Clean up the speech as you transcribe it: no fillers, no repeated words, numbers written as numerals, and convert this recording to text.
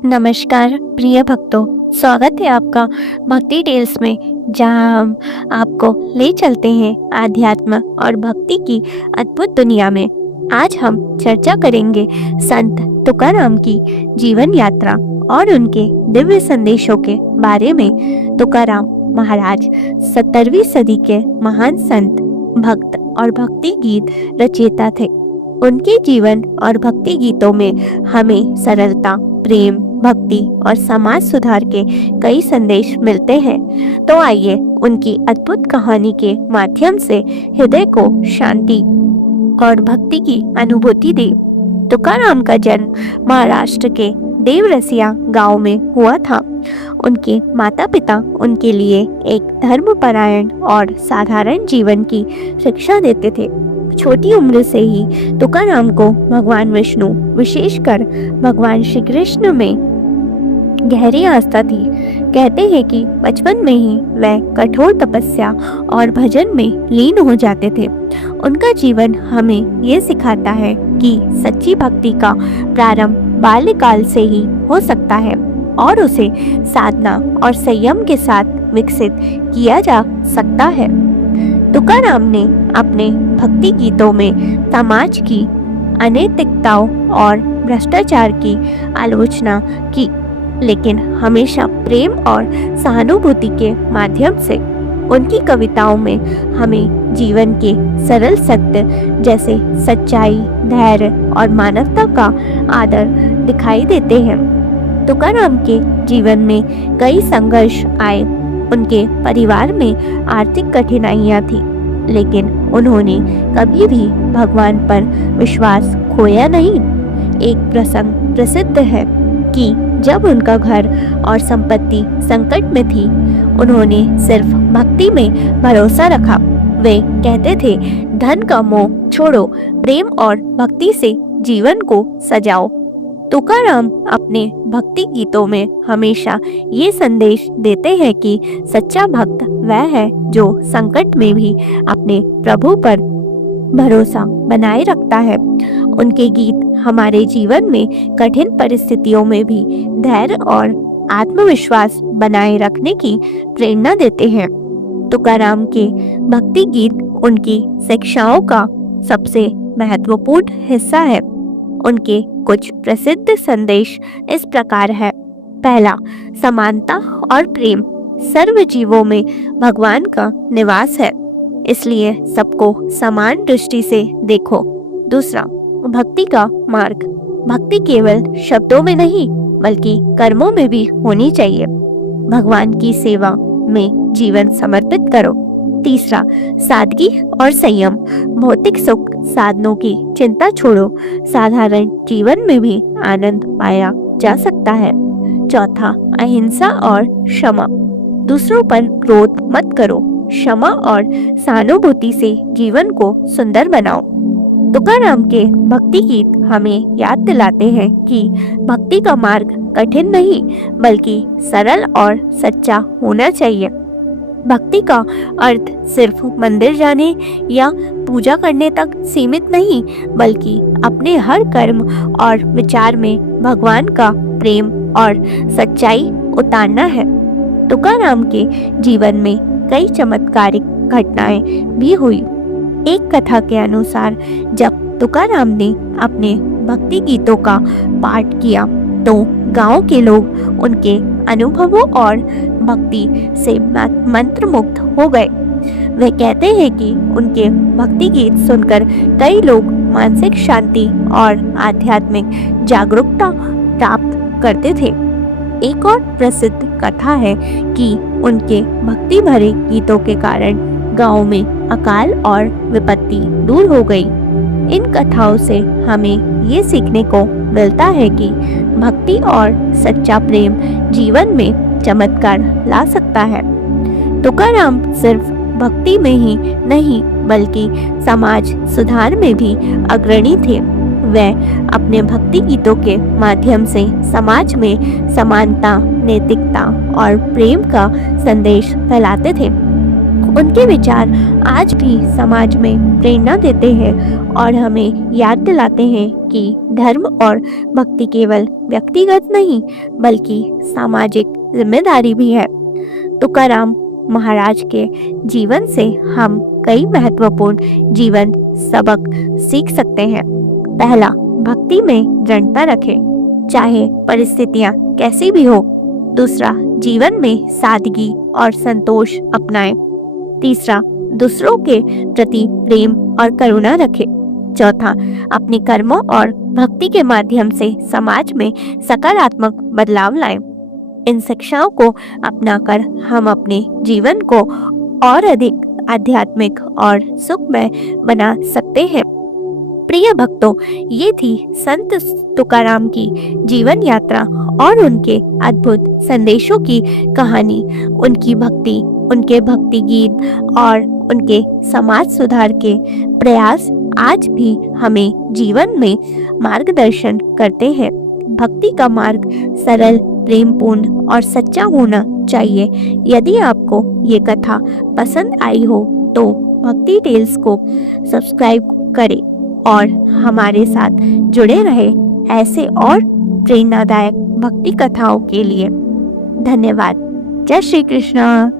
नमस्कार प्रिय भक्तों, स्वागत है आपका भक्ति टेल्स में, जहां हम आपको ले चलते हैं आध्यात्म और भक्ति की अद्भुत दुनिया में। आज हम चर्चा करेंगे संत तुकाराम की जीवन यात्रा और उनके दिव्य संदेशों के बारे में। तुकाराम महाराज 17वीं सदी के महान संत, भक्त और भक्ति गीत रचयिता थे। उनके जीवन और भक्ति गीतों में हमें सरलता, प्रेम, भक्ति और समाज सुधार के कई संदेश मिलते हैं। तो आइए उनकी अद्भुत कहानी के माध्यम से हृदय को शांति और भक्ति की अनुभूति दे। तुकाराम का जन्म महाराष्ट्र के देवरसिया गांव में हुआ था। उनके माता पिता उनके लिए एक धर्मपरायण और साधारण जीवन की शिक्षा देते थे। छोटी उम्र से ही तुकाराम को भगवान विष्णु, विशेषकर भगवान श्री कृष्ण में गहरी आस्था थी। कहते हैं कि बचपन में ही वह कठोर तपस्या और भजन में लीन हो जाते थे। उनका जीवन हमें ये सिखाता है कि सच्ची भक्ति का प्रारंभ बाल्यकाल से ही हो सकता है और उसे साधना और संयम के साथ विकसित किया जा सकता है। तुकाराम ने अपने भक्ति गीतों में समाज की अनैतिकताओं और भ्रष्टाचार की आलोचना की, लेकिन हमेशा प्रेम और सहानुभूति के माध्यम से। उनकी कविताओं में हमें जीवन के सरल सत्य जैसे सच्चाई, धैर्य और मानवता का आदर दिखाई देते हैं। तुकाराम के जीवन में कई संघर्ष आए। उनके परिवार में आर्थिक कठिनाइयां थी, लेकिन उन्होंने कभी भी भगवान पर विश्वास खोया नहीं। एक प्रसंग प्रसिद्ध है कि जब उनका घर और संपत्ति संकट में थी, उन्होंने सिर्फ भक्ति में भरोसा रखा। वे कहते थे, धन का मोह छोड़ो, प्रेम और भक्ति से जीवन को सजाओ। तुकाराम अपने भक्ति गीतों में हमेशा ये संदेश देते हैं कि सच्चा भक्त वह है जो संकट में भी अपने प्रभु पर भरोसा बनाए रखता है। उनके गीत हमारे जीवन में कठिन परिस्थितियों में भी धैर्य और आत्मविश्वास बनाए रखने की प्रेरणा देते हैं। तुकाराम के भक्ति गीत उनकी शिक्षाओं का सबसे महत्वपूर्ण हिस्सा है। उनके कुछ प्रसिद्ध संदेश इस प्रकार है। पहला, समानता और प्रेम। सर्व जीवों में भगवान का निवास है, इसलिए सबको समान दृष्टि से देखो। दूसरा, भक्ति का मार्ग। भक्ति केवल शब्दों में नहीं बल्कि कर्मों में भी होनी चाहिए। भगवान की सेवा में जीवन समर्पित करो। तीसरा, सादगी और संयम। भौतिक सुख साधनों की चिंता छोड़ो, साधारण जीवन में भी आनंद पाया जा सकता है। चौथा, अहिंसा और क्षमा। दूसरों पर क्रोध मत करो, क्षमा और सहानुभूति से जीवन को सुंदर बनाओ। तुकाराम के भक्ति गीत हमें याद दिलाते हैं कि भक्ति का मार्ग कठिन नहीं बल्कि सरल और सच्चा होना चाहिए। भक्ति का अर्थ सिर्फ मंदिर जाने या पूजा करने तक सीमित नहीं, बल्कि अपने हर कर्म और विचार में भगवान का प्रेम और सच्चाई उतारना है। तुकाराम के जीवन में कई चमत्कारिक घटनाएं भी हुई। एक कथा के अनुसार जब तुकाराम ने अपने भक्ति गीतों का पाठ किया तो गांव के लोग उनके अनुभवों और भक्ति से मंत्रमुग्ध हो गए। वे कहते हैं कि उनके भक्ति गीत सुनकर कई लोग मानसिक शांति और आध्यात्मिक जागरूकता प्राप्त करते थे। एक और प्रसिद्ध कथा है कि उनके भक्ति भरे गीतों के कारण गांव में अकाल और विपत्ति दूर हो गई। इन कथाओं से हमें ये सीखने को मिलता है कि भक्ति और सच्चा प्रेम जीवन में चमत्कार ला सकता है। तुकाराम सिर्फ भक्ति में ही नहीं बल्कि समाज सुधार में भी अग्रणी थे। वह अपने भक्ति गीतों के माध्यम से समाज में समानता, नैतिकता और प्रेम का संदेश फैलाते थे। उनके विचार आज भी समाज में प्रेरणा देते हैं और हमें याद दिलाते हैं कि धर्म और भक्ति केवल व्यक्तिगत नहीं बल्कि सामाजिक जिम्मेदारी भी है। तुकाराम महाराज के जीवन से हम कई महत्वपूर्ण जीवन सबक सीख सकते हैं। पहला, भक्ति में दृढ़ता रखें, चाहे परिस्थितियां कैसी भी हो। दूसरा, जीवन में सादगी और संतोष अपनाएं। तीसरा, दूसरों के प्रति प्रेम और करुणा रखें। चौथा, अपने कर्मों और भक्ति के माध्यम से समाज में सकारात्मक बदलाव लाएं। इन शिक्षाओं को अपनाकर हम अपने जीवन को और अधिक आध्यात्मिक और सुखमय बना सकते हैं। प्रिय भक्तों, ये थी संत तुकाराम की जीवन यात्रा और उनके अद्भुत संदेशों की कहानी। उनकी भक्ति, उनके भक्ति गीत और उनके समाज सुधार के प्रयास आज भी हमें जीवन में मार्गदर्शन करते हैं। भक्ति का मार्ग सरल, प्रेमपूर्ण और सच्चा होना चाहिए। यदि आपको ये कथा पसंद आई हो तो भक्ति टेल्स को सब्सक्राइब करें और हमारे साथ जुड़े रहे ऐसे और प्रेरणादायक भक्ति कथाओं के लिए। धन्यवाद। जय श्री कृष्ण।